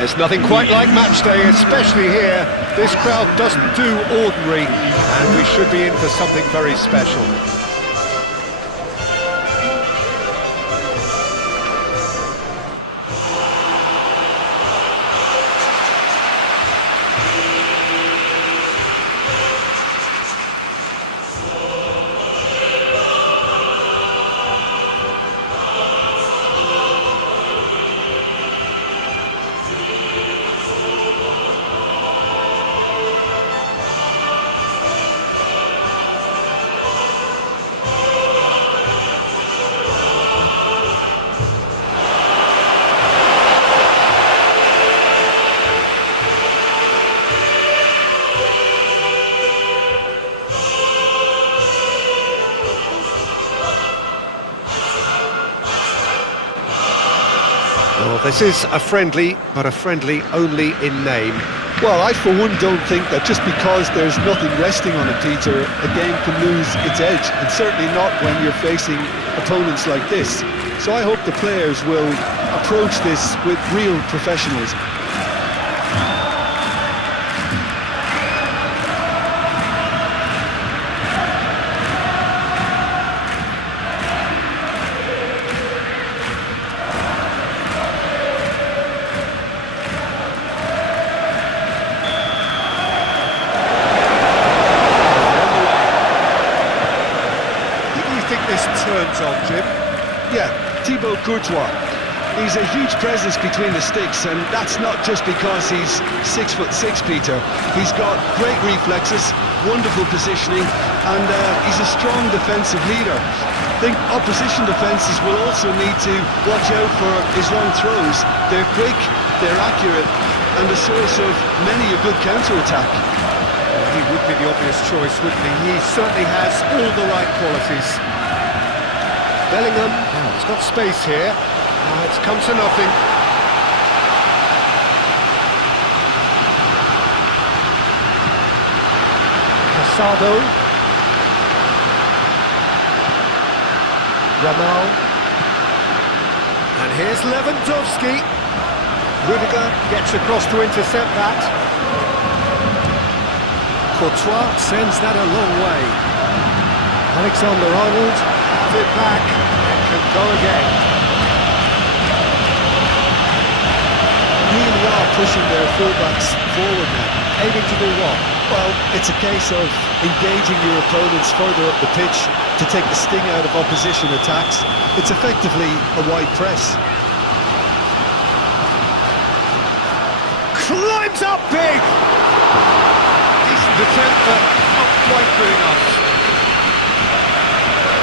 There's nothing quite like match day, especially here. This crowd doesn't do ordinary, and we should be in for something very special. Well, this is a friendly, but a friendly only in name. Well, I for one don't think that just because there's nothing resting on it, Peter, a game can lose its edge, and certainly not when you're facing opponents like this. So I hope the players will approach this with real professionalism. Turns on, Jim. Yeah, Thibaut Courtois. He's a huge presence between the sticks, and that's not just because he's 6'6", Peter. He's got great reflexes, wonderful positioning, and he's a strong defensive leader. I think opposition defences will also need to watch out for his long throws. They're quick, they're accurate, and a source of many a good counter-attack. He would be the obvious choice, wouldn't he? He certainly has all the right qualities. Bellingham, he's got space here. It's come to nothing. Casado. Yamal. And here's Lewandowski. Rudiger gets across to intercept that. Courtois sends that a long way. Alexander-Arnold. It back, and can go again. Really are pushing their fullbacks forward now. Aiming to do what? Well, it's a case of engaging your opponents further up the pitch to take the sting out of opposition attacks. It's effectively a wide press. Climbs up big! Decent defend, but not quite good enough.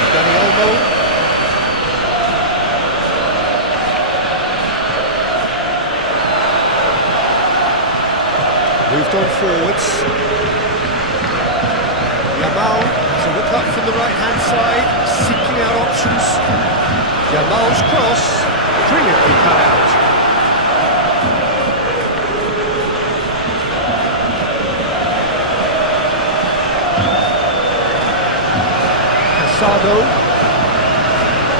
Dani Olmo. Moved on forwards. Yamal has a look up from the right-hand side, seeking out options. Yamal's cross, brilliantly cut out. Casado.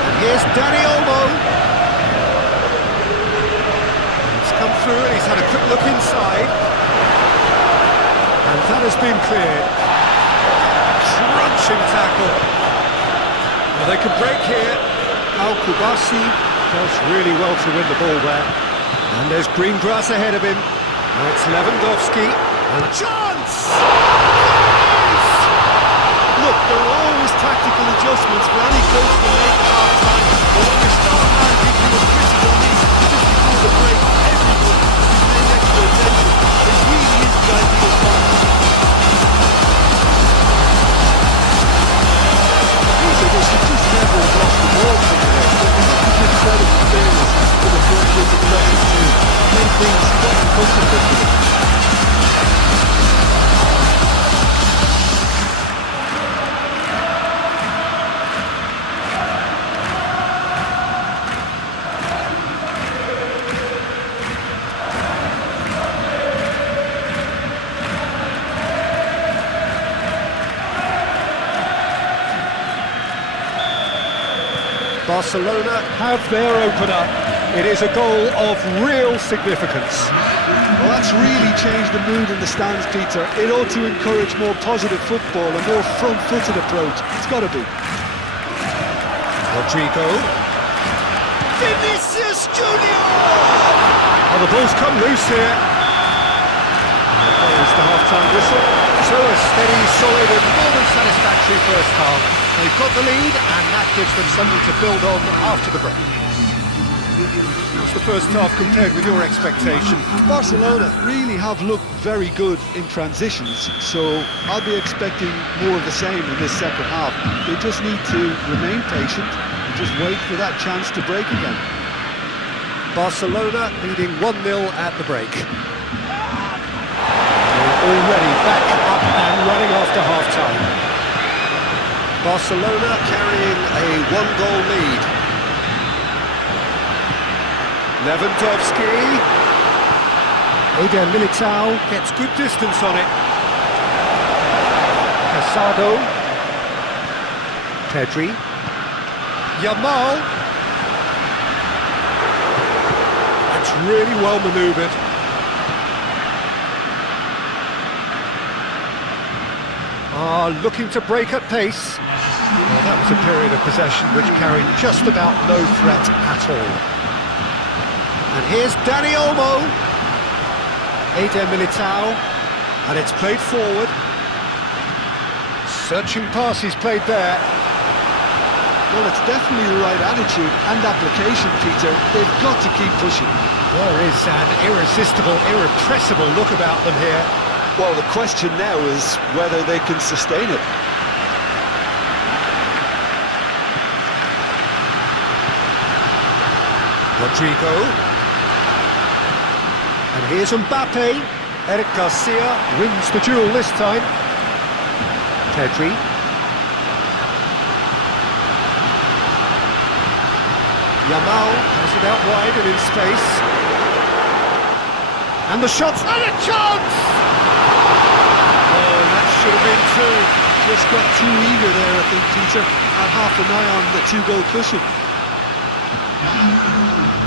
And here's Dani Olmo. He's come through and he's had a quick look inside. And that has been cleared. Crunching tackle. Well, they could break here. Al-Kubasi does really well to win the ball there. And there's green grass ahead of him. Now it's Lewandowski. And a chance! Look, there are always tactical adjustments for any coach to make at half-time, but when your star man gives you a critical lead just before the break, everyone will be paying extra attention. It really is the ideal time. Peter, they should just never have lost the ball from there. They have to give credit to fairness for the first bit of pressure too. Made things quite uncomfortable for them. Barcelona have their opener. It is a goal of real significance. Well, that's really changed the mood in the stands, Peter. It ought to encourage more positive football, a more front-footed approach. It's got to be. Rodrigo. Vinicius Junior! Oh, the ball's come loose here. And there's the half-time whistle. So a steady, solid and more than satisfactory first half. They've got the lead and that gives them something to build on after the break. How's the first half compared with your expectation? Barcelona really have looked very good in transitions, so I'll be expecting more of the same in this second half. They just need to remain patient and just wait for that chance to break again. Barcelona leading 1-0 at the break. Already back up and running after half-time. Barcelona carrying a one-goal lead. Lewandowski. Eder Militao gets good distance on it. Casado. Pedri. Yamal. That's really well manoeuvred. Looking to break at pace. Well, that was a period of possession which carried just about no threat at all. And here's Dani Olmo. Eder Militao. And it's played forward. Searching pass he's played there. Well, it's definitely the right attitude and application, Peter. They've got to keep pushing. There is an irresistible, irrepressible look about them here. Well, the question now is whether they can sustain it. Rodrigo. And here's Mbappe. Eric Garcia wins the duel this time. Pedri. Yamal has it out wide and in space. And the shot's and a chance! Oh, that should have been two. Just got too eager there, I think, Peter. Had half an eye on the two-goal cushion.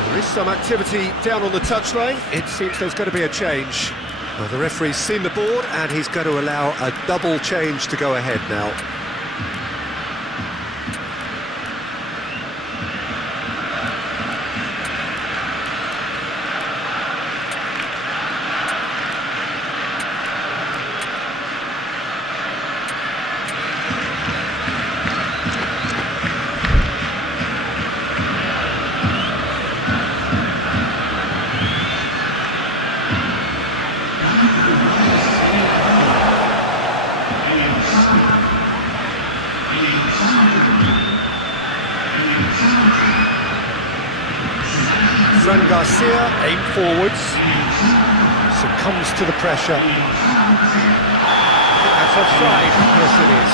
There is some activity down on the touchline. It seems there's going to be a change. Well, the referee's seen the board and he's going to allow a double change to go ahead now. Fran Garcia, aim forwards, succumbs to the pressure. That's offside, yes it is.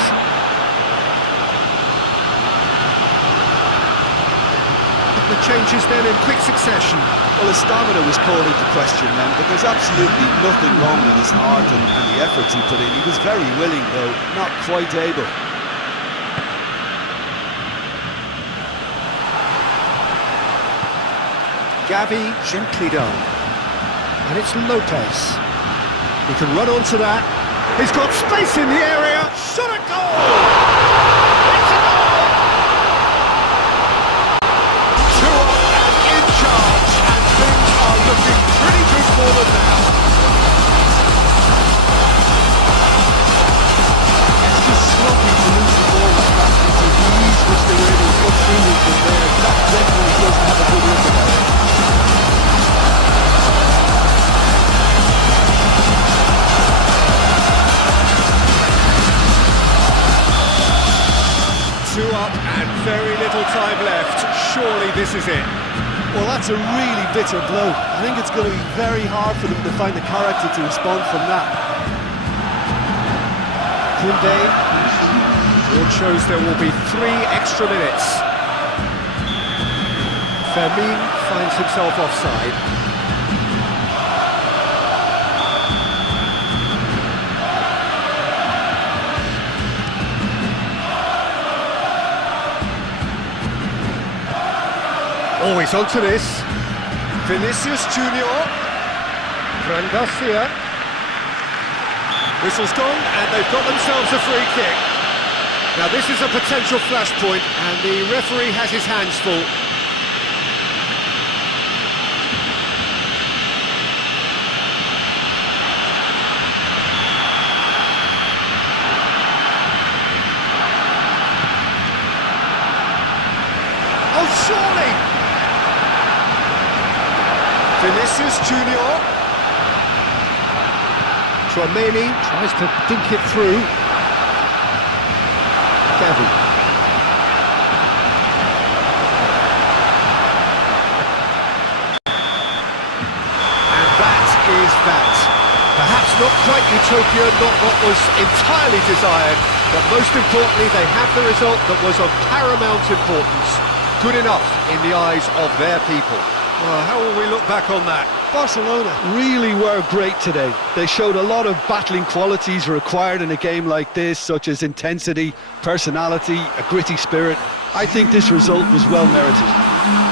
The changes then in quick succession. Well, his stamina was called into question then, but there's absolutely nothing wrong with his heart and the efforts he put in. He was very willing, though, not quite able. Gavi gently done. And it's Lopez. He can run onto that. He's got space in the area. Shot a goal! It's a goal! 2 up and in charge, and things are looking pretty good for them now. It's just sloppy to lose the ball like that, Peter. The ease which they were able to put through with them there, that definitely doesn't have a good look about it. Up and very little time left. Surely this is it. Well, that's a really bitter blow. I think it's going to be very hard for them to find the character to respond from that. Koundé. Board shows there will be 3 extra minutes. Fermin finds himself offside. Always onto this. Vinicius Junior. Fran Garcia. Whistle's gone, and they've got themselves a free kick. Now this is a potential flashpoint, and the referee has his hands full. Oh, surely! Vinicius Junior. Tchouaméni tries to dink it through. Gavi. And that is that. Perhaps not quite utopia, not what was entirely desired, but most importantly they have the result that was of paramount importance. Good enough in the eyes of their people. Well, how will we look back on that? Barcelona really were great today. They showed a lot of battling qualities required in a game like this, such as intensity, personality, a gritty spirit. I think this result was well merited.